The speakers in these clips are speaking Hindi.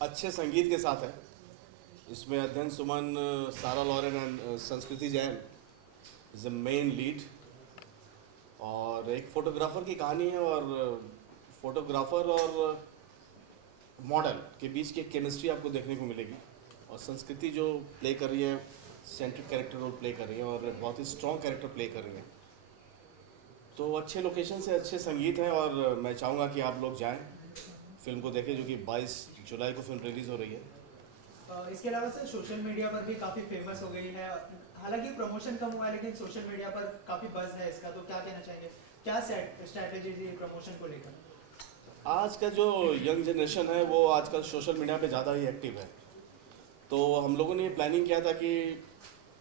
अच्छे संगीत के साथ है। इसमें अध्ययन सुमन, सारा लॉरेन एंड संस्कृति Jain is the main lead. और एक फोटोग्राफर की कहानी है, और फोटोग्राफर और मॉडल के बीच की केमिस्ट्री आपको देखने को मिलेगी। और संस्कृति जो प्ले कर रही है, सेंट्रिक कैरेक्टर रोल प्ले कर रही है और बहुत ही स्ट्रॉन्ग कैरेक्टर प्ले कर रही है। तो अच्छे लोकेशन से अच्छे संगीत हैं, और मैं चाहूँगा कि आप लोग जाएं, फिल्म को देखें, जो कि 22 जुलाई को फिल्म रिलीज़ हो रही है। इसके अलावा सर सोशल मीडिया पर भी काफ़ी फेमस हो गई है। हालांकि प्रमोशन कम हुआ है, लेकिन सोशल मीडिया पर काफ़ी बज़ है इसका, तो क्या कहना चाहेंगे, क्या स्ट्रैटेजी थी प्रमोशन को लेकर? आज का जो यंग जनरेशन है वो आजकल सोशल मीडिया पे ज़्यादा ही एक्टिव है। तो हम लोगों ने ये प्लानिंग किया था कि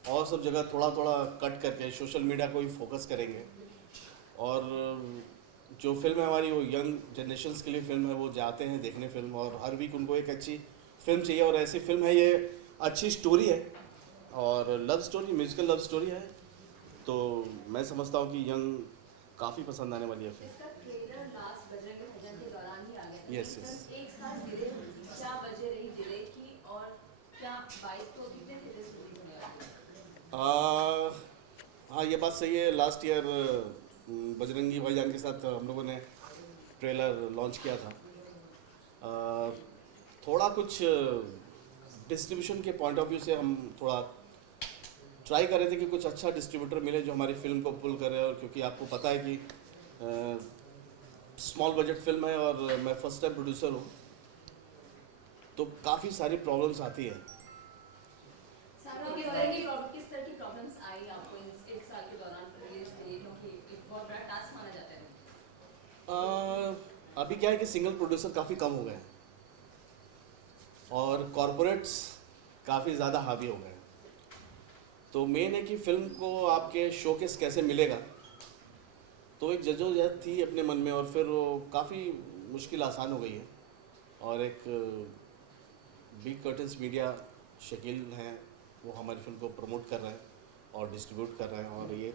और सब जगह थोड़ा थोड़ा कट करके सोशल मीडिया को ही फोकस करेंगे। और जो फिल्म है हमारी, वो यंग जनरेशन के लिए फिल्म है, वो जाते हैं देखने फिल्म, और हर वीक उनको एक अच्छी फिल्म चाहिए। और ऐसी फिल्म है ये, अच्छी स्टोरी है और love story, musical love story है। तो मैं समझता हूँ कि यंग काफ़ी पसंद आने वाली है फिल्म। इसका ट्रेलर लास्ट बजरंग भजन के दौरान ही आ गया था। Yes yes. फिल्म एक साल डिले हुई थी, क्या वजह रही डिले की, और क्या 22 को कितने थिएटर रिलीज होने वाली है? हाँ, ये बात सही है। लास्ट ईयर बजरंगी भाईजान के साथ हम लोगों ने ट्रेलर लॉन्च किया था। थोड़ा कुछ डिस्ट्रीब्यूशन के पॉइंट ऑफ व्यू से हम थोड़ा ट्राई कर रहे थे कि कुछ अच्छा डिस्ट्रीब्यूटर मिले जो हमारी फिल्म को पुल करे। और क्योंकि आपको पता है कि स्मॉल बजट फिल्म है और मैं फर्स्ट टाइम प्रोड्यूसर हूँ, तो काफ़ी सारी प्रॉब्लम्स आती है। सारा किस तरह की प्रॉब्लम्स आई आपको एक साल के दौरान रिलीज के लिए, क्योंकि एक बहुत बड़ा टास्क माना जाता है? अभी क्या है कि सिंगल प्रोड्यूसर काफ़ी कम हो गए हैं और कॉरपोरेट्स काफ़ी ज़्यादा हावी हो गए हैं। तो मेन है कि फिल्म को आपके शोकेस कैसे मिलेगा। तो एक जद्दोजहद थी अपने मन में, और फिर वो काफ़ी मुश्किल आसान हो गई है। और एक बिग कर्टन्स मीडिया शकील हैं, वो हमारी फिल्म को प्रमोट कर रहे हैं और डिस्ट्रीब्यूट कर रहे हैं। और ये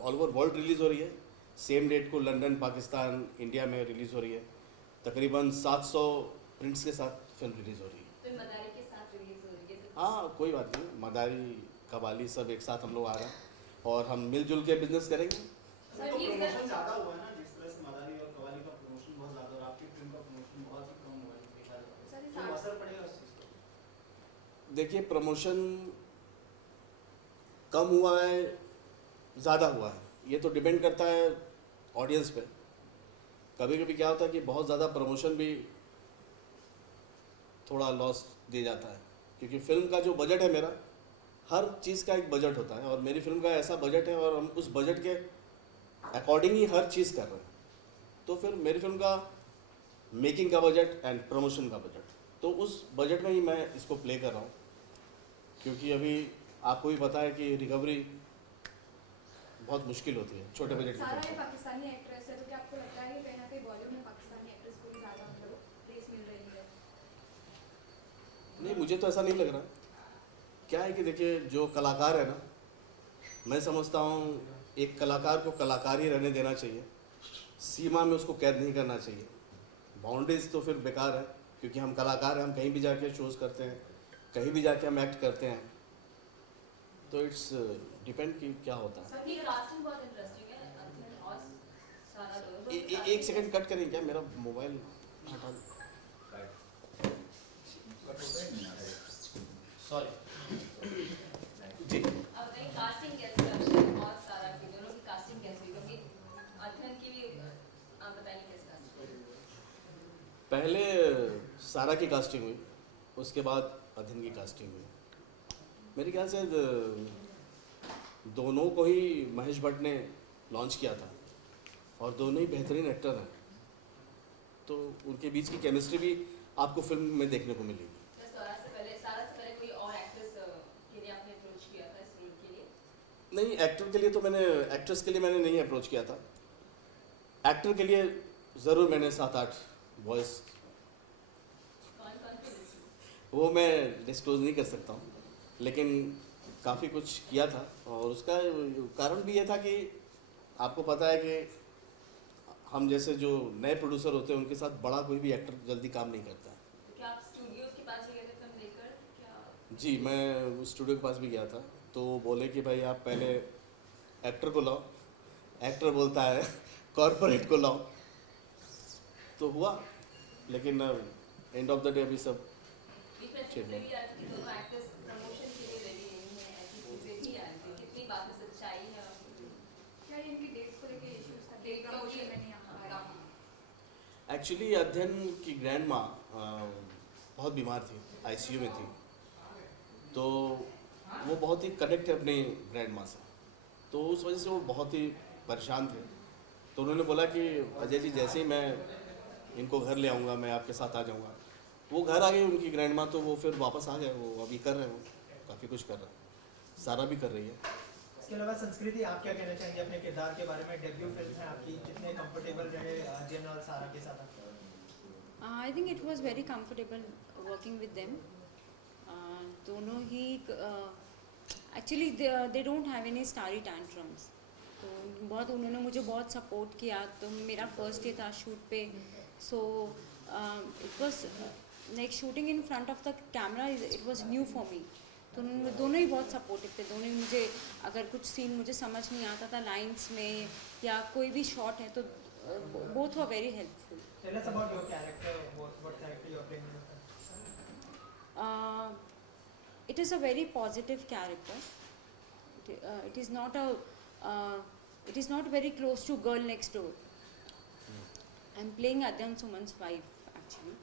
ऑल ओवर वर्ल्ड रिलीज़ हो रही है। सेम डेट को लंदन, पाकिस्तान, इंडिया में रिलीज़ हो रही है। तकरीबन 700 प्रिंट्स के साथ फिल्म रिलीज़ हो रही है। तो मदारी के साथ रिलीज हो रही है? हाँ, कोई बात नहीं, मदारी कवाली सब एक साथ हम लोग आ रहे हैं और हम मिलजुल के बिजनेस करेंगे। तो प्रमोशन ज्यादा हुआ है ना, जिस तरह से मदारी और कवाली का प्रमोशन बहुत ज्यादा और आपकी फिल्म का प्रमोशन बहुत ही कम हुआ है, देखा जाए तो असर पड़ेगा उस चीज पर? देखिए, प्रमोशन कम हुआ है, ज़्यादा हुआ है, ये तो डिपेंड करता है ऑडियंस पे। कभी कभी क्या होता है कि बहुत ज़्यादा प्रमोशन भी थोड़ा लॉस दे जाता है, क्योंकि फिल्म का जो बजट है मेरा, हर चीज़ का एक बजट होता है और मेरी फिल्म का ऐसा बजट है और हम उस बजट के अकॉर्डिंग ही हर चीज़ कर रहे हैं। तो फिर मेरी फिल्म का मेकिंग का बजट एंड प्रमोशन का बजट, तो उस बजट में ही मैं इसको प्ले कर रहा हूँ। क्योंकि अभी आपको भी पता है कि रिकवरी बहुत मुश्किल होती है छोटे बजट की सारा फिल्म ये को। पाकिस्तानी एक्ट्रेस है, तो क्या आपको लगता है कि कहीं ना कहीं बॉलीवुड में पाकिस्तानी एक्ट्रेस को भी ज़्यादा मतलब प्लेस मिल रही है? नहीं, मुझे तो ऐसा नहीं लग रहा। क्या है कि देखिए, जो कलाकार है ना, मैं समझता हूँ एक कलाकार को कलाकार ही रहने देना चाहिए, सीमा में उसको कैद नहीं करना चाहिए। बाउंड्रीज तो फिर बेकार है, क्योंकि हम कलाकार हैं, हम कहीं भी जाके शोज़ करते हैं, कहीं भी जाके हम एक्ट करते हैं। तो इट्स डिपेंड कि क्या होता है। सर की कास्टिंग बहुत इंटरेस्टिंग है, अध्ययन और सारा दोनों। एक सेकंड कट करें क्या, मेरा मोबाइल हटा दो। सॉरी जी। अब बताइए कास्टिंग कैसी है अक्षय और सारा की, दोनों की कास्टिंग कैसी हुई? क्योंकि अध्ययन की भी आप बताइए कैसी कास्टिंग? पहले सारा की कास्टिंग हुई, उसके बाद अध्ययन की कास्टिंग हुई। मेरे ख्याल से दोनों को ही महेश भट्ट ने लॉन्च किया था और दोनों ही बेहतरीन एक्टर हैं। तो उनके बीच की केमिस्ट्री भी आपको फिल्म में देखने को मिलेगी। सारा से पहले कोई और एक्ट्रेस के लिए आपने अप्रोच किया था इस रोल के लिए? नहीं, एक्टर के लिए तो मैंने, एक्ट्रेस के लिए मैंने नहीं अप्रोच किया था। एक्टर के लिए ज़रूर मैंने 7-8 वॉइस, कौन कौन थे जिसमें? वो मैं डिस्क्लोज नहीं कर सकता हूँ, लेकिन काफ़ी कुछ किया था। और उसका कारण भी ये था कि आपको पता है कि हम जैसे जो नए प्रोड्यूसर होते हैं उनके साथ बड़ा कोई भी एक्टर जल्दी काम नहीं करता है। तो क्या आप स्टूडियोज के जी, मैं स्टूडियो के पास भी गया था, तो वो बोले कि भाई आप पहले एक्टर को लाओ, एक्टर बोलता है कॉरपोरेट को लाओ, तो हुआ, लेकिन एंड ऑफ द डे अभी सब भी प्रेसिडेंट भी आज की दोनों एक्टर्स प्रमोशन के लिए रेडी नहीं है, ऐसी चीजें भी आ रही हैं, कितनी बात में सच्चाई है और क्या ये इनकी डेट्स को लेके इश्यूज था, Date का प्रमोशन ये- में नहीं आ पा रहा? एक्चुअली अध्ययन की ग्रैंड माँ बहुत बीमार थी, आईसीयू में थी, तो वो बहुत ही कनेक्ट है अपनी ग्रैंड माँ से, तो उस वजह से वो बहुत ही परेशान थे। तो उन्होंने बोला कि अजय जी जैसे ही मैं इनको घर ले आऊँगा, मैं आपके साथ आ जाऊँगा। वो घर आ गई उनकी ग्रैंड माँ, तो वो फिर वापस आ गए, वो अभी कर रहे हैं, वो काफ़ी कुछ कर रहे हैं, सारा भी कर रही है। इसके अलावा संस्कृति, आप क्या कहना चाहेंगे अपने किरदार के बारे में? डेब्यू फिल्म है आपकी, कितने कंफर्टेबल रहे जिन और सारा के साथ? I think it was very comfortable working with them. दोनों ही actually they don't have any starry tantrums. तो बहुत उन्होंने मुझे बहुत सपोर्ट किया, तो मेरा फर्स्ट डे था शूट पे, so it was like shooting in front of the camera, it was new for me. तो उन्होंने दोनों ही बहुत सपोर्टिव थे, दोनों ही मुझे, अगर कुछ सीन मुझे समझ नहीं आता था लाइंस में या कोई भी शॉट है, तो both were very helpful. Tell us about your character, what character you are playing in the film. It is a very positive character. It is not a it is not very close to Girl Next Door. I'm playing Adyan Suman's wife actually.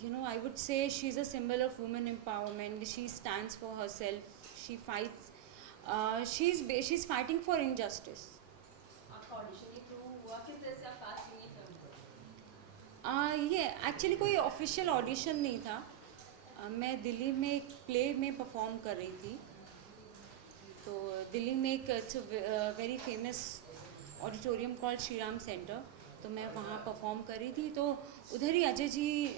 You know, I would say she's a symbol of women empowerment. She stands for herself. She fights. She's fighting for injustice. आपका ऑडिशन के थ्रू हुआ, किस तरह से आप कास्ट हुई फिल्म? ये एक्चुअली कोई ऑफिशियल ऑडिशन नहीं था। मैं दिल्ली में एक प्ले में परफॉर्म कर रही थी, तो दिल्ली में एक very famous auditorium called Shri Ram centre, तो मैं वहाँ परफॉर्म कर रही थी, तो उधर ही अजय जी,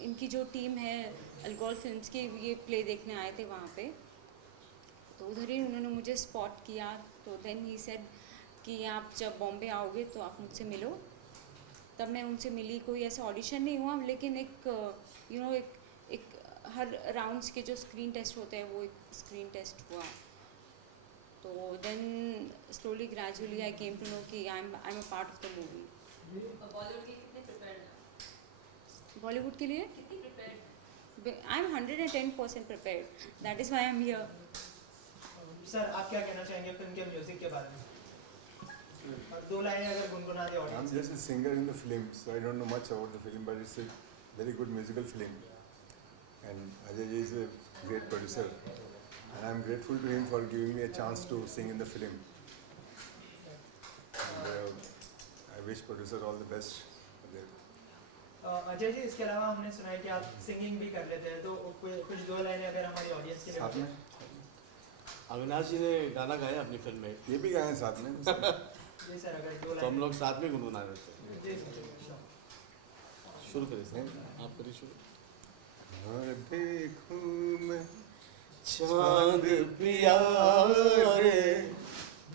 इनकी जो टीम है अलगोल फिल्म्स के, ये प्ले देखने आए थे वहाँ पे, तो उधर ही उन्होंने मुझे स्पॉट किया। तो देन ही सेड कि आप जब बॉम्बे आओगे तो आप मुझसे मिलो। तब मैं उनसे मिली, कोई ऐसा ऑडिशन नहीं हुआ, लेकिन एक यू नो एक हर राउंड्स के जो स्क्रीन टेस्ट होते हैं, वो एक स्क्रीन टेस्ट हुआ। तो then slowly gradually I came to know कि I am a part of the movie. Bollywood के कितने प्रिपेयर्ड हैं? बॉलीवुड के लिए कितनी prepared? I am 110% prepared, that is why I am here. Sir, आप क्या कहना चाहेंगे फिल्म के म्यूजिक के बारे में? और दो लाइनें अगर गुनगुना दे I'm audience. just a singer in the film, so I don't know much about the film, but it's a very good musical film. And Ajay Ji is a great producer, and I'm grateful to him for giving me a chance to sing in the film. And, I wish producer all the best for that. Ajay ji, इसके अलावा हमने सुना है कि आप सिंगिंग भी कर लेते हैं, तो कुछ दो लाइनें अगर हमारी ऑडियंस के लिए साथ में अविनाश जी ने गाना गाया अपनी फिल्म में, ये भी गाए हैं साथ में। जी सर, अगर दो तो हम लाइनें। लोग साथ में गुनगुना देते हैं। जी सर, शुरू करें सर, आप करिए शुरू। और देखूं मैं चांद पिया रे,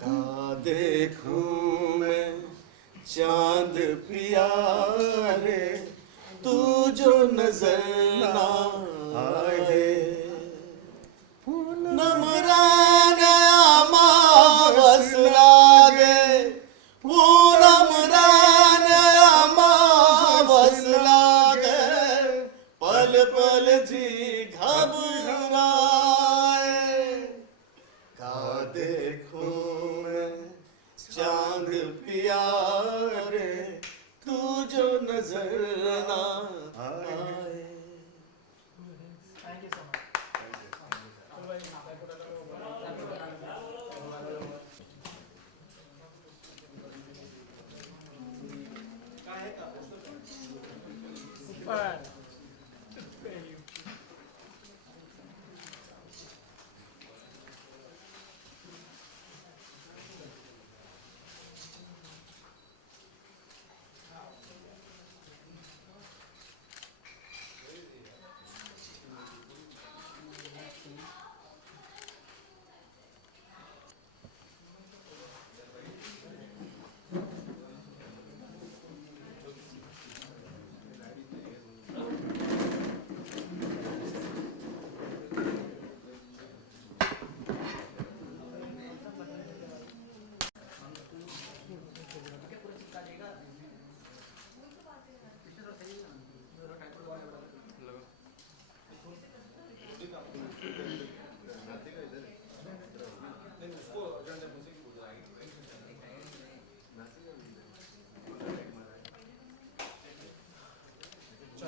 का देखूं मैं चांद पिया रे, तू जो नजर ना आए, नमरान अमावस लागे, नमरान अमावस लागे, पल पल जी घबराए, का देखूं मैं चांद पिया रे, तू जो नजर ना आए। Thank you so much.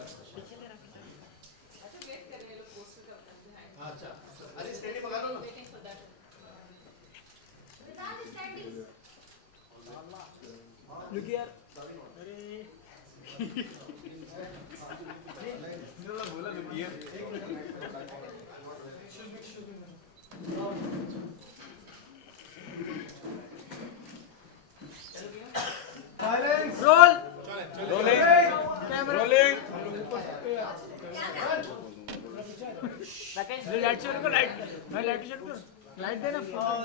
अच्छा वेट कर रहे हैं लोग पोस्टर का behind. अच्छा अरे स्टैंडिंग मंगा लो ना Waiting for that. साइलेंस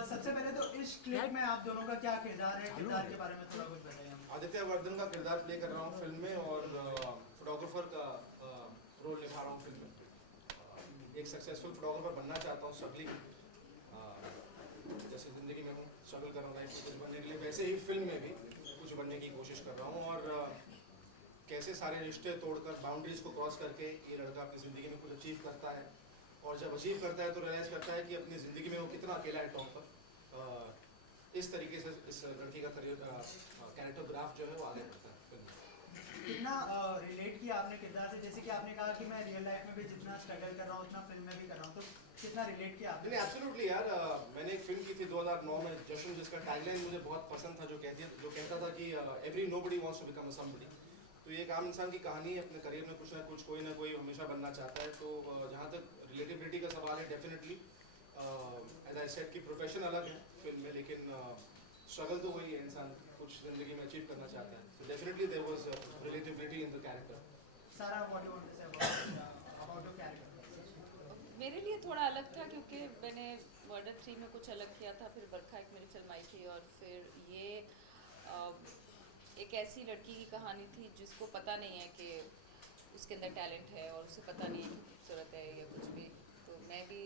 सबसे पहले तो इस क्लिप में आप दोनों का क्या किरदार है, किरदार के बारे में थोड़ा कुछ बताइए हमें। आदित्य वर्धन का किरदार प्ले कर रहा हूँ फिल्म में और फोटोग्राफर का रोल निभा रहा हूँ फिल्म में। एक सक्सेसफुल फोटोग्राफर बनना चाहता हूँ, स्ट्रगलिंग जैसे जिंदगी में हूँ, स्ट्रगल कर रहा हूँ लाइफ में कुछ बनने के लिए, वैसे ही फिल्म में भी कुछ बनने की कोशिश कर रहा हूँ। और कैसे सारे रिश्ते तोड़कर बाउंड्रीज को क्रॉस करके ये लड़का अपनी ज़िंदगी में कुछ अचीव करता है, और जब अचीव करता है तो रियलाइज़ करता है कि अपनी ज़िंदगी में वो कितना अकेला है टॉप पर। इस तरीके से इस लड़की का कैरेक्टर ग्राफ जो है वो आगे बढ़ता है फिल्म में। कितना रिलेट किया आपने किरदार से, जैसे कि आपने कहा कि मैं रियल लाइफ में भी जितना स्ट्रगल कर रहा हूँ उतना फिल्म में भी कर रहा हूँ, तो कितना रिलेट किया आपने? नहीं एब्सोल्युटली यार, मैंने एक फिल्म की थी 2009 में जश्न, जिसका टैगलाइन मुझे बहुत पसंद था, जो कहता था कि every nobody wants to become a somebody. तो ये एक आम इंसान की कहानी है, अपने करियर में कुछ ना कुछ कोई ना कोई हमेशा बनना चाहता है। तो जहाँ तक रिलेटिविटी का सवाल है, डेफिनेटली एज आई सेड कि प्रोफेशन अलग है फिल्म में, लेकिन स्ट्रगल तो वही है, इंसान कुछ जिंदगी में अचीव करना चाहता है। So definitely there was relatability in the character. सारा what you want to say about your character? मेरे लिए थोड़ा अलग था क्योंकि मैंने मर्डर 3 में कुछ अलग किया था, फिर बरखा एक मेरी फिल्म आई थी, और फिर ये एक ऐसी लड़की की कहानी थी जिसको पता नहीं है कि उसके अंदर टैलेंट है, और उसे पता नहीं है कि खूबसूरत है या कुछ भी। तो मैं भी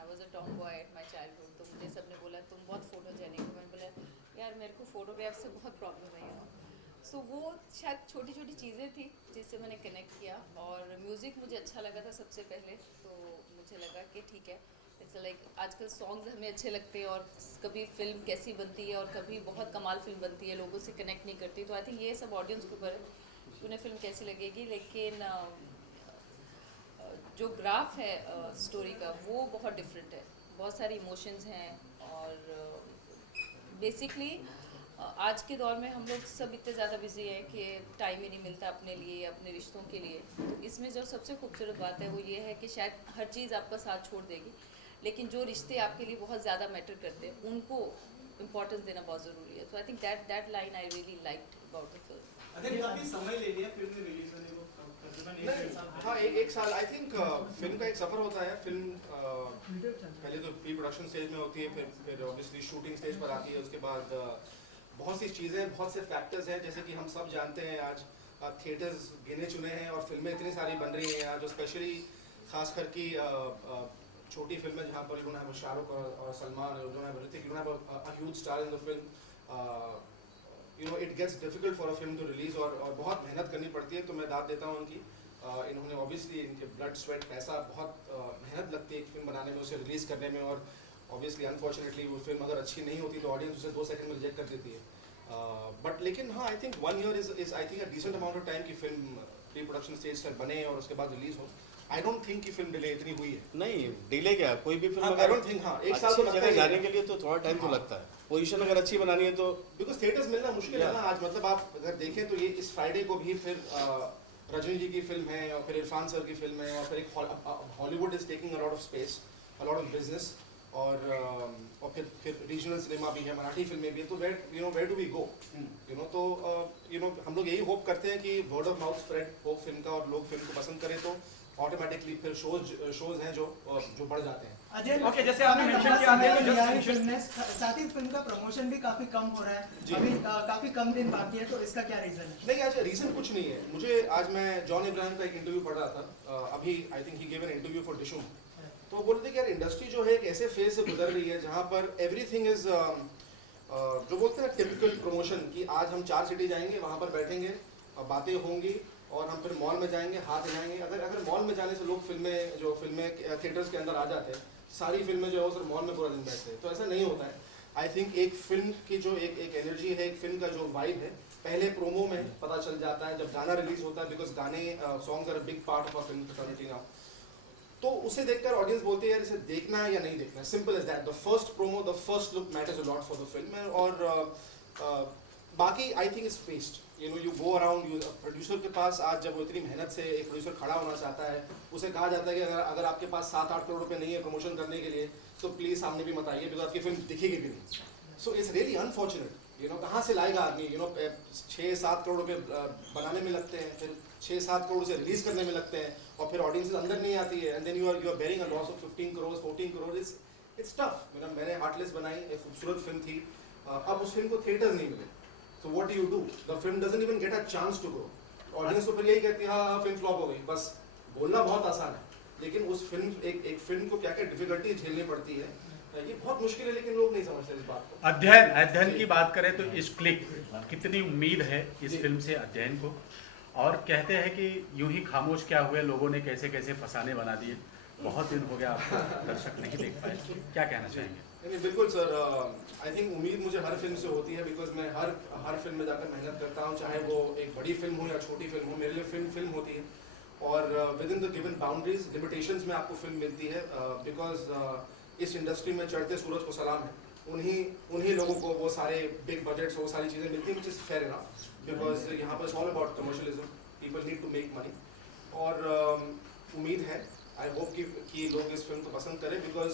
I was a Tom boy at my childhood, तो मुझे सबने बोला तुम बहुत फोटोजेनिक हो। मैंने बोला यार मेरे को फोटोग्राफ से बहुत प्रॉब्लम है। सो वो शायद छोटी छोटी चीज़ें थी जिससे मैंने कनेक्ट किया, और म्यूज़िक मुझे अच्छा लगा था सबसे पहले, तो मुझे लगा कि ठीक है, इट्स लाइक आजकल सॉन्ग्स हमें अच्छे लगते हैं, और कभी फिल्म कैसी बनती है और कभी बहुत कमाल फिल्म बनती है, लोगों से कनेक्ट नहीं करती। तो आई थिंक ये सब ऑडियंस के ऊपर है कि उन्हें फिल्म कैसी लगेगी। लेकिन जो ग्राफ है स्टोरी का वो बहुत डिफरेंट है, बहुत सारे इमोशंस हैं, और बेसिकली आज के दौर में हम लोग सब इतने ज़्यादा बिजी हैं कि टाइम ही नहीं मिलता अपने लिए, अपने रिश्तों के लिए। तो इसमें जो सबसे खूबसूरत बात है वो ये है कि शायद हर चीज़ आपका साथ छोड़ देगी, लेकिन जो रिश्ते आपके लिए बहुत ज़्यादा मैटर करते हैं उनको इम्पोर्टेंस देना बहुत ज़रूरी है। तो I think that line I really liked about the film. अगर काफी समय ले लिया फिल्म में रिलीज होने को, तकरीबन एक साल। हाँ, एक साल। आई थिंक फिल्म का एक सफ़र होता है। फिल्म पहले तो प्री प्रोडक्शन स्टेज में होती है, फिर ऑब्वियसली शूटिंग स्टेज पर आती है, उसके बाद बहुत सी चीज़ें, बहुत से फैक्टर्स हैं, जैसे कि हम सब जानते हैं आज थिएटर्स गिने चुने हैं और फिल्में इतनी सारी बन रही हैं आज, स्पेशली खासकर की छोटी फिल्में जहाँ पर शाहरुख और Salman, Hrithik, huge star in the film. It gets difficult for a film to release, और बहुत मेहनत करनी पड़ती है। तो मैं दाद देता हूँ उनकी, इन्होंने ऑब्वियसली इनके ब्लड स्वेट पैसा बहुत मेहनत लगती है एक फिल्म बनाने में, उसे रिलीज़ करने में, और ऑब्वियसली अनफॉर्चुनेटली वो फिल्म अगर अच्छी नहीं होती तो ऑडियंस उसे 2 सेकंड में रिजेक्ट कर देती है। बट लेकिन हाँ, I think 1 year is I think a decent amount of time की फिल्म प्री प्रोडक्शन स्टेज से बने और उसके बाद रिलीज हो। आई डोंट थिंक कि फिल्म डिले इतनी हुई है। नहीं डिले क्या, कोई भी फिल्म आई डोंट थिंक, हाँ, एक साल तो लगता जगह ही जाने है। के लिए तो थोड़ा टाइम तो लगता है। पोजीशन अगर अच्छी बनानी है तो बिकॉज थिएटर्स मिलना मुश्किल है ना आज। मतलब आप अगर देखें तो ये इस फ्राइडे को भी फिर रजनी जी की फिल्म है, और फिर इरफान सर की फिल्म है, और फिर एक Hollywood is taking a lot of space, a lot of business, और फिर रीजनल सिनेमा भी है, मराठी फिल्में भी है। तो वेयर डू वी गो, तो हम लोग यही होप करते हैं कि वर्ड ऑफ माउथ स्प्रेड हो फिल्म का, और लोग फिल्म को पसंद करें, तो ऑटोमेटिकली फिर शोज हैं जो बढ़ जाते हैं। अजय, ओके, जैसे आपने mention किया, समय आपने लिया है just फिल्म ने, साथ ही फिल्म का प्रमोशन भी काफी कम हो रहा है अभी, काफी कम दिन बाकी है, तो इसका क्या रीजन है? नहीं, आज रीजन कुछ नहीं है। मुझे आज मैं जॉन इब्राहिम का एक इंटरव्यू पढ़ रहा था, अभी I think he give an interview for Dishoom. तो वो बोल रहे थे कि यार इंडस्ट्री जो है एक ऐसे फेज से गुजर रही है जहाँ पर एवरीथिंग इज जो बोलते हैं टिपिकल प्रमोशन, कि आज हम 4 सिटी जाएंगे, वहाँ पर बैठेंगे, बातें होंगी, और हम फिर मॉल में जाएंगे, हाथ हिलाएंगे। अगर मॉल में जाने से लोग फिल्में थिएटर्स के अंदर आ जाते हैं, सारी फिल्में जो है वो सिर्फ मॉल में पूरा दिन बैठते हैं, तो ऐसा नहीं होता है। आई थिंक एक फिल्म की जो एक एनर्जी है, एक फिल्म का जो वाइब है, पहले प्रोमो में पता चल जाता है, जब गाना रिलीज होता है, बिकॉज गाने songs are a big part of our film fraternity now, तो उसे देखकर ऑडियंस बोलती है यार इसे देखना है या नहीं देखना है, simple as that. The first promo, the first look matters a lot for the film. और बाकी I think it's waste, you know, you go around, you producer के पास आज जब वो इतनी मेहनत से एक प्रोड्यूसर खड़ा होना चाहता है, उसे कहा जाता है कि अगर आपके पास 7-8 करोड़ रुपए नहीं है प्रमोशन करने के लिए तो प्लीज़ सामने भी मत आइए, बिकॉज आपकी फिल्म दिखेगी भी नहीं। So it's really unfortunate, you know, कहाँ से लाएगा आदमी, यू नो, 6-7 करोड़ रुपए बनाने में लगते हैं, फिर 6-7 करोड़ से रिलीज करने में लगते हैं, और फिर ऑडियंस अंदर नहीं आती है, and then you are bearing a loss of 15 crore 14 crore. It's tough. मैंने हार्टलेस बनाई, एक खूबसूरत फिल्म थी, अब उस फिल्म को थिएटर्स नहीं मिले, so what do? The film doesn't even get a chance to grow. Audience तो फिर यही कहती है हाँ फिल्म फ्लॉप हो गई, बस बोलना बहुत आसान है, लेकिन उस फिल्म एक फिल्म को क्या क्या डिफिकल्टी झेलनी पड़ती है, ये बहुत मुश्किल है, लेकिन लोग नहीं समझते इस बात को। अध्ययन की बात करें तो इस क्लिक कितनी उम्मीद है इस फिल्म से अध्ययन को, और कहते हैं कि यूं ही खामोश क्या हुए, लोगों ने कैसे कैसे फसाने बना दिए, बहुत दिन हो गया आपको दर्शक नहीं देख पाए, क्या कहना चाहेंगे? नहीं बिल्कुल सर, आई थिंक उम्मीद मुझे हर फिल्म से होती है, बिकॉज मैं हर फिल्म में जाकर मेहनत करता हूँ, चाहे वो एक बड़ी फिल्म हो या छोटी फिल्म हो, मेरे लिए फिल्म होती है, और with in the given boundaries limitations में आपको फिल्म मिलती है, बिकॉज इस इंडस्ट्री में चढ़ते सूरज को सलाम है, उन्हीं लोगों को वो सारे बिग बजट्स, वो सारी चीज़ें मिलती हैं, which is fair enough, because यहाँ पर all about commercialism, people need to make money, और उम्मीद है, आई होप कि लोग इस फिल्म को पसंद करें, बिकॉज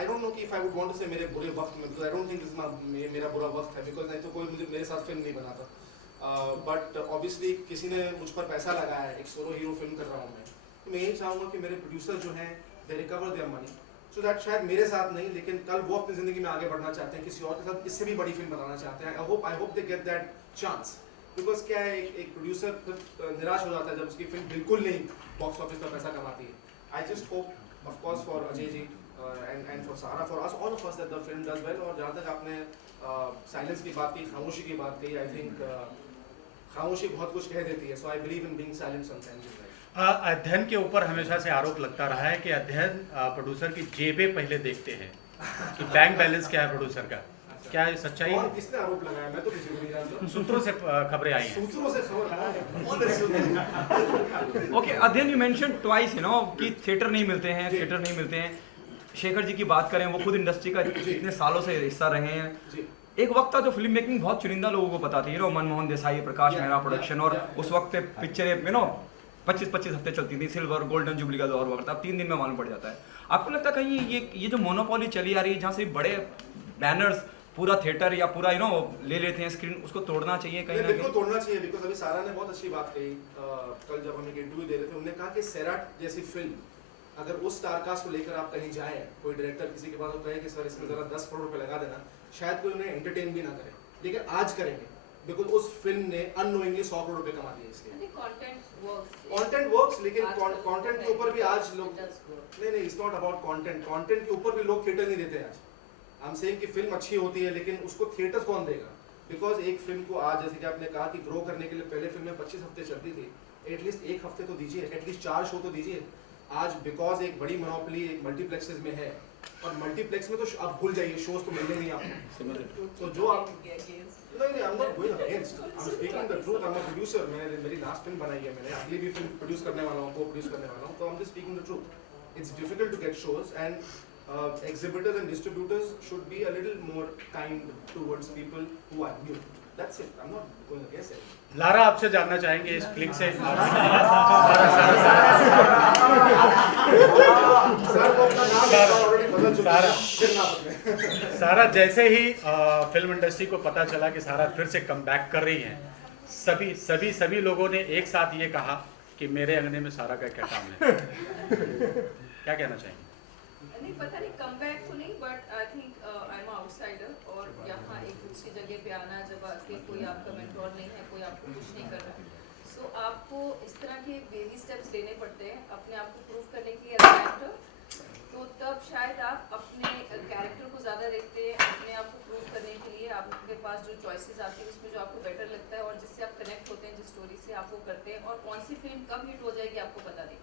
I don't know कि if I would want to say मेरे बुरे वक्त में, because I don't think this is मेरा बुरा वक्त है, because नहीं तो कोई मुझे मेरे साथ फिल्म नहीं बनाता, but obviously किसी ने मुझ पर पैसा लगाया है, एक सोलो हीरो फिल्म कर रहा हूँ मैं, तो मैं यही चाहूँगा कि मेरे प्रोड्यूसर जो हैं they recover their money, so that शायद मेरे साथ नहीं, लेकिन कल वो अपनी ज़िंदगी में आगे बढ़ना चाहते हैं, किसी और के साथ इससे भी बड़ी फिल्म बनाना चाहते हैं, I hope they get that chance, because क्या है, एक प्रोड्यूसर निराश हो जाता है जब उसकी फिल्म बिल्कुल नहीं बॉक्स ऑफिस पर पैसा कमाती है। I just hope, of course, for Ajay ji and for Sara, for us, all of us, that the film does well। और जहाँ तक आपने साइलेंस की बात की, खामोशी की बात कही, I think खामोशी बहुत कुछ कह देती है, so I believe in being silent sometimes in life। अध्ययन के ऊपर हमेशा से आरोप लगता रहा है कि अध्ययन प्रोड्यूसर की जेबें पहले देखते हैं कि बैंक बैलेंस क्या है प्रोड्यूसर का, क्या ये सच्चाई है? और किसने आरोप लगाया? मैं तो किसी को नहीं जानता। सूत्रों से खबरें आई हैं। सूत्रों से खबर। ओके, अध्ययन you mention twice, you know, कि थिएटर नहीं मिलते हैं, शेखर जी की बात करें, वो खुद इंडस्ट्री का इतने सालों से हिस्सा रहे हैं। एक वक्त था जो फिल्म मेकिंग बहुत चुनिंदा लोगों को पता थी, you know, Manmohan Desai, Prakash Mehra production, और उस वक्त पे पिक्चरें, यू नो, 25-25 हफ्ते चलती थी, सिल्वर गोल्डन जुबली का दौर वक्त, अब 3 दिन में मालूम पड़ जाता है। आपको लगता है कहीं ये जो मोनोपोली चली आ रही है, जहाँ से बड़े बैनर्स पूरा थिएटर या पूरा, यू नो, ले लेते हैं स्क्रीन, उसको तोड़ना चाहिए कहीं ना कहीं? बिल्कुल तोड़ना चाहिए, बिकॉज अभी सारा ने बहुत अच्छी बात कही, कल जब हम एक इंटरव्यू दे रहे थे, उन्होंने कहा कि सैराट जैसी फिल्म अगर उस स्टारकास्ट को लेकर आप कहीं जाए, कोई डायरेक्टर किसी के पास कहे कि सर इसमें जरा 10 करोड़ रुपए लगा देना, शायद कोई उन्हें एंटरटेन भी ना करे, लेकिन आज करेंगे, बिकॉज उस फिल्म ने अननोइंगली 100 करोड़ रुपए कमा दिए इसके। कंटेंट वर्क्स, लेकिन कंटेंट के ऊपर भी आज लोग नहीं, इट्स नॉट अबाउट कंटेंट के ऊपर भी लोग थिएटर नहीं देते आज। हम सेइंग कि फिल्म अच्छी होती है, लेकिन उसको थिएटर कौन देगा? बिकॉज एक फिल्म को आज, जैसे कि आपने कहा कि ग्रो करने के लिए पहले फिल्में 25 हफ्ते चलती थी, एटलीस्ट 1 हफ्ते तो दीजिए, एटलीस्ट 4 शो तो दीजिए। आज बिकॉज एक बड़ी मोनोपोली एक मल्टीप्लेक्सेस में है, और मल्टीप्लेक्स में तो आप भूल जाइए, शोज तो मिलने नहीं आपको, तो जो आप नहीं, I'm not going against, I'm speaking the truth, I'm a producer, मैंने मेरी लास्ट फिल्म बनाई है, मैंने अगली भी फिल्म प्रोड्यूस करने वाला हूँ, को-प्रोड्यूस करने वाला हूँ, तो I'm just speaking the truth। It's difficult to get shows, and exhibitors and distributors should be a little more kind towards people who are new। That's it, I'm not going against it। Lara, आपसे जानना चाहेंगे इस क्लिक से सारा, जैसे ही फिल्म इंडस्ट्री को पता चला कि सारा फिर से कम बैक कर रही हैं, सभी लोगों ने एक साथ ये कहा कि मेरे अंगने में सारा का क्या काम है, क्या कहना चाहेंगे? नहीं, पता नहीं कम बैक तो नहीं, but I think I am outsider, और यहाँ एक दूसरी जगह पे आना, जब आके कोई आपका मेंटोर नहीं है, कोई आपको कुछ नहीं कर रहा है, सो आपको इस तरह के बेबी स्टेप्स लेने पड़ते हैं अपने आप को प्रूव करने के लिए एज एन एक्टर। तो तब शायद आप अपने कैरेक्टर को ज़्यादा देखते हैं, अपने आप को प्रूव करने के लिए आपके पास जो चॉइसेस आती है उसमें जो आपको बेटर लगता है और जिससे आप कनेक्ट होते हैं, जिस स्टोरी से आप वो करते हैं, और कौन सी फिल्म कब हिट हो जाएगी आपको पता नहीं।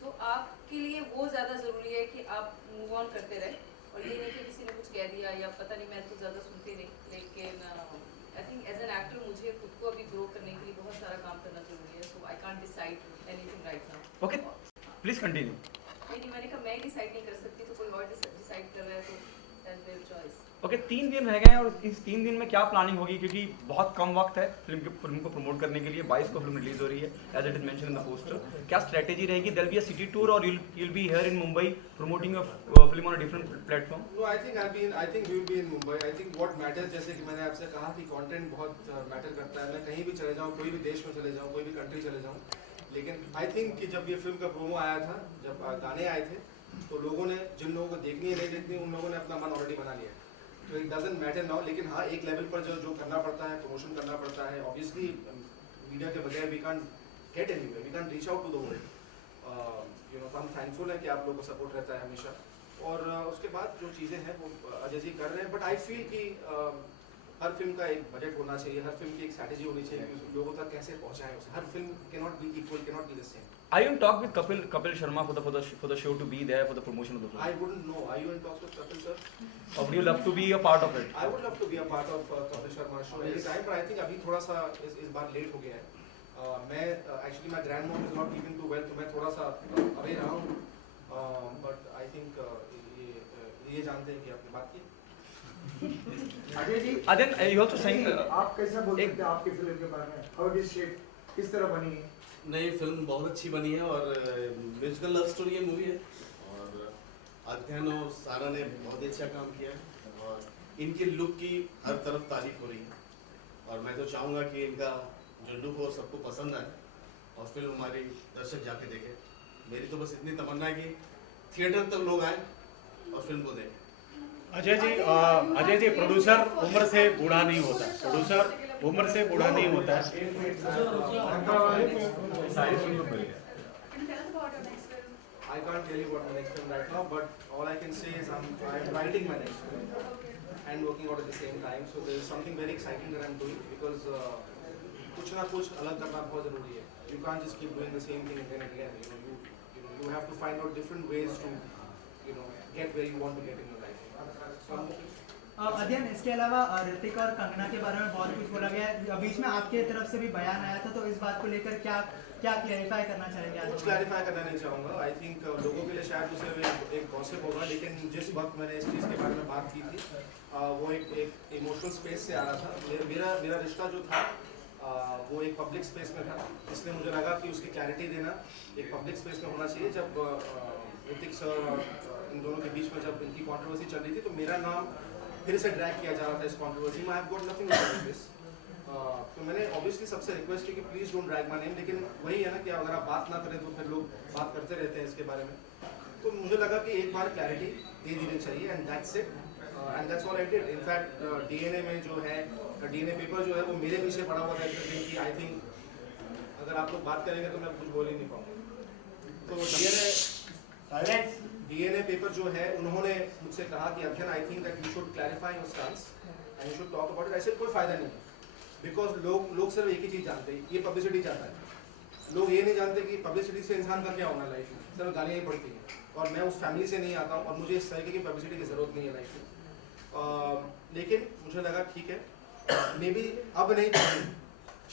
सो आपके लिए वो ज़्यादा ज़रूरी है कि आप मूव ऑन करते रहें, और ये नहीं कि किसी ने कुछ कह दिया या पता नहीं, मैं तो ज़्यादा सुनती नहीं, लेकिन I think as an actor मुझे खुद को अभी ग्रो करने के लिए बहुत सारा काम करना जरूरी है, so I can't decide anything right now. Okay, please continue. नहीं, मैंने कहा मैं डिसाइड नहीं कर सकती, तो कोई और डिसाइड कर रहा है, तो दैट्स देयर चॉइस। ओके, 3 दिन रह गए हैं और इस 3 दिन में क्या प्लानिंग होगी, क्योंकि बहुत कम वक्त है फिल्म को प्रमोट करने के लिए। 22 को फिल्म रिलीज हो रही है as it is mention in the poster. क्या स्ट्रेटेजी रहेगी? There will be a city tour और you'll be here in Mumbai promoting a film on a different platform? No, I think we will be in Mumbai. I think what matters, जैसे कि मैंने आपसे कहा कि कंटेंट बहुत मैटर करता है। मैं कहीं भी चले जाऊँ, कोई भी देश में चले जाऊँ, कोई भी कंट्री चले जाऊँ, लेकिन आई थिंक कि जब ये फिल्म का प्रोमो आया था, जब गाने आए थे, तो लोगों ने, जिन लोगों को देखनी है नहीं देखनी, उन लोगों ने अपना मन ऑलरेडी बना लिया है। तो इट डजंट मैटर नाउ, लेकिन हाँ एक लेवल पर जो करना पड़ता है, प्रमोशन करना पड़ता है। ऑब्वियसली मीडिया के बगैर we can't get anywhere, we can't reach out to the world. You know, हम थैंकफुल हैं कि आप लोगों को सपोर्ट रहता है हमेशा। और उसके बाद जो चीज़ें हैं वो अजय जी कर रहे हैं, बट आई फील कि हर फिल्म का एक बजट होना चाहिए, हर फिल्म की एक स्ट्रैटेजी होनी चाहिए कि लोगों तक कैसे पहुंचाएं उसे। हर film cannot be equal, cannot be the same. Are you in talk with Kapil Sharma for the show to be there for the promotion of the film? I wouldn't know. Are you in talks with Kapil sir? Or would you love to be a part of it? I would love to be a part of Kapil Sharma's show any time, but I think अभी थोड़ा सा इस बार लेट हो गया है। मैं actually my grandmom is not keeping too well, तो मैं थोड़ा सा अवे रहा हूँ, बट आई थिंक ये जानते हैं कि आपने बात की। Ajay ji, Then you also saying आप कैसा बोल सकते हैं आपकी फिल्म के बारे में? हाउ इट इज शेप, किस तरह बनी है? नई फिल्म बहुत अच्छी बनी है और म्यूजिकल लव स्टोरी ये मूवी है, और अध्ययन और सारा ने बहुत अच्छा काम किया है, और इनके लुक की हर तरफ तारीफ हो रही है, और मैं तो चाहूँगा कि इनका जो लुक हो सबको पसंद आए और फिल्म हमारी दर्शक जाके देखे। मेरी तो बस इतनी तमन्ना है कि थिएटर तक लोग आए और फिल्म को देखें। अजय जी प्रोड्यूसर उम्र से बूढ़ा नहीं होता, प्रोड्यूसर उम्र से बूढ़ा नहीं होता है। Can you tell us about your next film? I can't tell you about my next film right now, but all I can say is I'm writing my next film and working out at the same time. So there is something very exciting that I'm doing, because कुछ ना कुछ अलग करना बहुत ज़रूरी है। You can't just keep doing the same thing again and again. You have to find out different ways to get where you want to get in your life. So अध्ययन, इसके अलावा ऋतिक और कंगना के बारे में बहुत कुछ बोला गया है, बीच में आपके तरफ से भी बयान आया था, तो इस बात को लेकर क्या क्लैरिफाई करना चाहेंगे? कुछ क्लैरिफाई करना नहीं चाहूँगा। आई थिंक लोगों के लिए शायद उसे एक गॉसिप होगा, लेकिन जिस वक्त मैंने इस चीज़ के बारे में बात की थी, वो एक इमोशनल स्पेस से आ रहा था। मेरा रिश्ता जो था वो एक पब्लिक स्पेस में था, इसलिए मुझे लगा कि उसकी क्लैरिटी देना एक पब्लिक स्पेस में होना चाहिए। जब ऋतिक सर और इन दोनों के बीच में जब इनकी कॉन्ट्रोवर्सी चल रही थी, तो मेरा नाम फिर से ड्रैग किया जा रहा था इस कॉन्ट्रोवर्सी में। I have got nothing to do with this. तो मैंने ऑब्वियसली सबसे रिक्वेस्ट की कि please don't drag my name, लेकिन वही है ना कि अगर आप बात ना करें तो फिर लोग बात करते रहते हैं इसके बारे में। तो मुझे लगा कि एक बार क्लैरिटी दे देनी चाहिए, and that's it, and that's what I did. In fact DNA में जो है, डीएनए पेपर जो है वो मेरे पीछे पड़ा हुआ था, क्योंकि आई थिंक अगर आप लोग बात करेंगे तो मैं कुछ बोल ही नहीं पाऊँगा। तो डीएनए पेपर जो है, उन्होंने मुझसे कहा कि अध्ययन, I think that you should clarify your stance and you should talk about it. ऐसे कोई फायदा नहीं है, बिकॉज लोग सिर्फ एक ही चीज़ जानते हैं, ये पब्लिसिटी चाहता है। लोग ये नहीं जानते कि पब्लिसिटी से इंसान का क्या होना है लाइफ में, सिर्फ गालियाँ ही पड़ती हैं। और मैं उस फैमिली से नहीं आता हूँ, और मुझे इस तरीके की पब्लिसिटी की ज़रूरत नहीं है लाइफ में। लेकिन मुझे लगा ठीक है, मे बी अब नहीं तो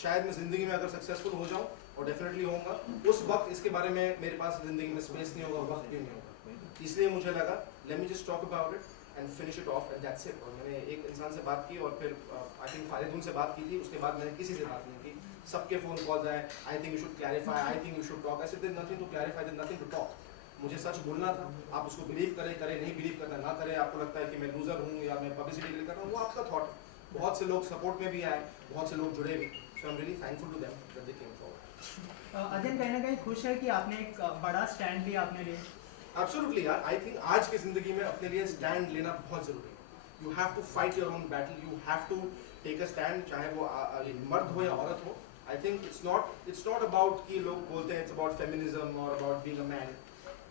शायद मैं ज़िंदगी में अगर सक्सेसफुल हो जाऊँ, और डेफिनेटली होऊंगा, उस वक्त इसके बारे में मेरे पास ज़िंदगी में स्पेस नहीं होगा, वक्त भी नहीं होगा। इसलिए मुझे लगा let me just talk about it and finish it of, and that's it. और मैंने एक इंसान से बात की, और फिर आई थिंक फारिद से बात की थी, उसके बाद मैंने किसी से बात नहीं की। सबके फ़ोन कॉल्स आए, I think you should clarify, I think you should talk. ऐसे there nothing to clarify, there nothing to talk. मुझे सच बोलना था, आप उसको बिलीव करें नहीं बिलीव करना ना करें, आपको लगता है कि मैं लूजर हूँ या मैं पब्लिसिटी के लिए कर रहा हूँ, वो आपका थॉट है। बहुत से लोग सपोर्ट में भी आए, बहुत से लोग जुड़े भी, so I am really thankful to them that they came forward. अध्ययन, कहीं ना कहीं खुश है कि आपने एक बड़ा स्टैंड लिया अपने लिए? एब्सोल्युटली यार, आई थिंक आज की ज़िंदगी में अपने लिए स्टैंड लेना बहुत ज़रूरी है। You have to fight your own battle, you have to take a stand, चाहे वो मर्द हो या औरत हो। I think it's not about कि लोग बोलते हैं इट्स अबाउट फेमिनिज्म और about being a man.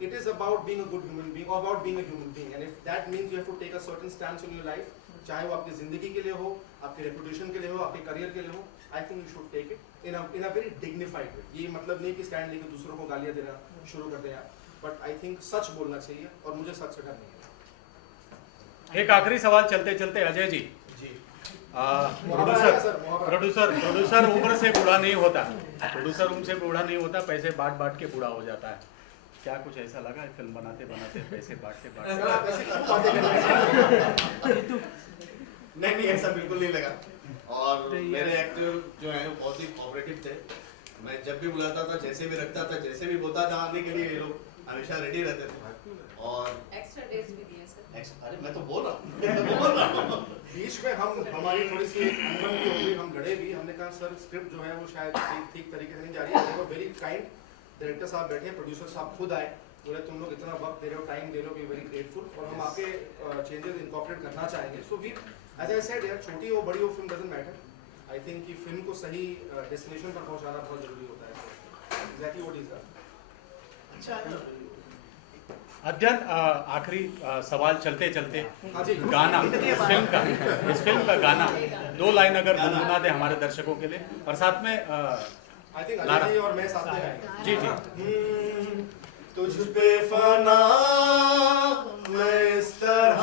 It is about being a good human being, or about being a human being, and if that means you have to take a certain stance in your life, चाहे वो आपकी ज़िंदगी के लिए हो, आपके रेपुटेशन के लिए हो, आपके करियर के लिए हो, I think you should take it in a very dignified way. ये मतलब नहीं कि स्टैंड लेके दूसरों को गालियाँ देना शुरू कर दें, but I think सच बोलना चाहिए, और मुझे सच से डर नहीं है। एक आखिरी सवाल चलते चलते अजय जी, प्रोड्यूसर उम्र से बूढ़ा नहीं होता, प्रोड्यूसर उम्र से बूढ़ा नहीं होता, पैसे बांट बांट के बूढ़ा हो जाता है। क्या कुछ ऐसा लगा फिल्म बनाते बनाते पैसे बांटते नहीं ऐसा बिल्कुल नहीं लगा। और मेरे एक्टर जो हैं बहुत ही कोऑपरेटिव थे। मैं जब भी बुलाता था, जैसे भी रखता था, जैसे भी बोलता था आने के लिए, ये लोग हमेशा रेडी रहते थे। और एक्स्ट्रा डेज भी दिए सर। अरे मैं तो बोल रहा हूँ बीच में हमारी थोड़ी सी अनबन भी हो गई, हम लड़े भी। हमने कहा सर स्क्रिप्ट जो है वो शायद ठीक तरीके से नहीं जा रही है। वो वेरी काइंड डायरेक्टर साहब बैठे, प्रोड्यूसर साहब खुद आए, बोले तुम लोग इतना वक्त दे रहे हो, टाइम दे रहे हो, वी वेरी ग्रेटफुल और हम आपके चेंजेस इनकॉर्पोरेट करना चाहेंगे। So we as I said यार, छोटी हो बड़ी हो film doesn't matter. I think कि फिल्म को सही डेस्टिनेशन पर पहुंचाना बहुत जरूरी होता है। Exactly what is that. अच्छा अध्ययन आखिरी सवाल चलते चलते गाना, इस फिल्म का गाना 2 लाइन अगर गुनगुना दे हमारे दर्शकों के लिए, और साथ में आई थिंक अजय जी और मैं साथ में गाएंगे। जी तुझ पे फना मैं इस तरह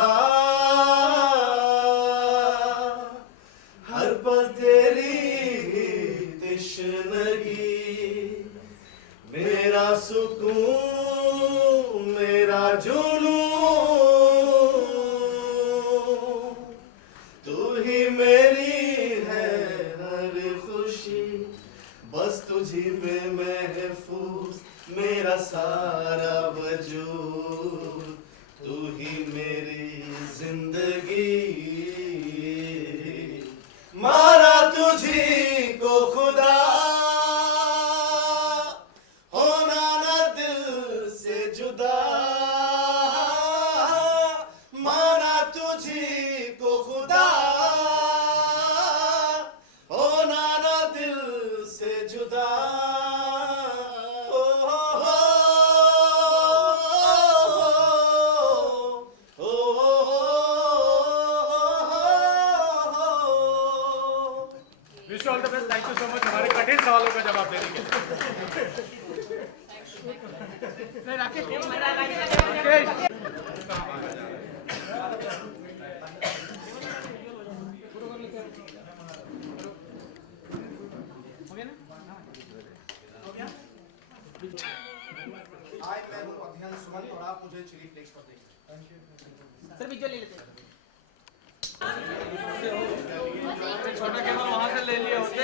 हर पल तेरी तिश्नगी, मेरा सुकून मेरा जुनून, तू ही मेरी है हर खुशी, बस तुझी में महफूज मेरा सारा वजूद, तू ही मेरी जिंदगी, मारा तुझी को खुदा, होना ना दिल से जुदा, माना तुझी को खुदा, होना ना दिल से जुदा। Wish all the best, thank you so much हमारे कठिन सवालों का जवाब देने के लिए। हाय मैं हूं अध्ययन सुमन और आप मुझे चिली फ्लेक्स पर देखें। सर विजुअल ले लेते हैं। छोटा कैमरा वहां से ले लिए होते।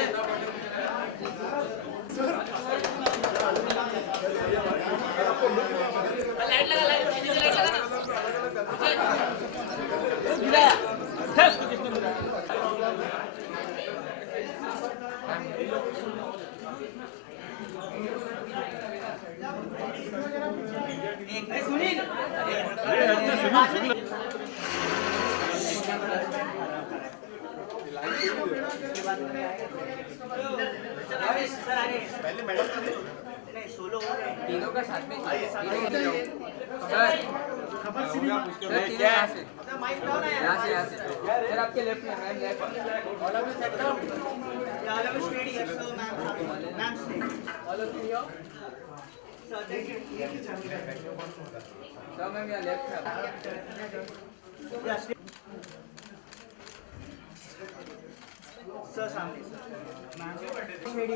पहले मैडम का नहीं सोलो हो रहे हैं तीनों का साथ में माइक डाउन है यहाँ से सर आपके लेफ्ट में ma'am left all of you set down all of you steady so ma'am stay all of you sir देखिए सर मैम यहाँ लेफ्ट में सर सामने ma'am steady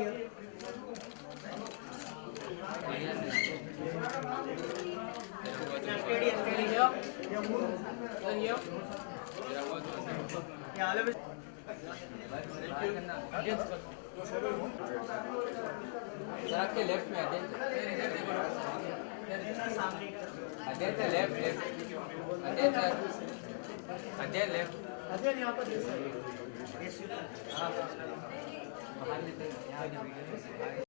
steady steady here all of sir आपके लेफ्ट में अध्ययन सर लेफ्ट अध्ययन लेफ्ट अध्ययन यहाँ पर बाहर लेते हैं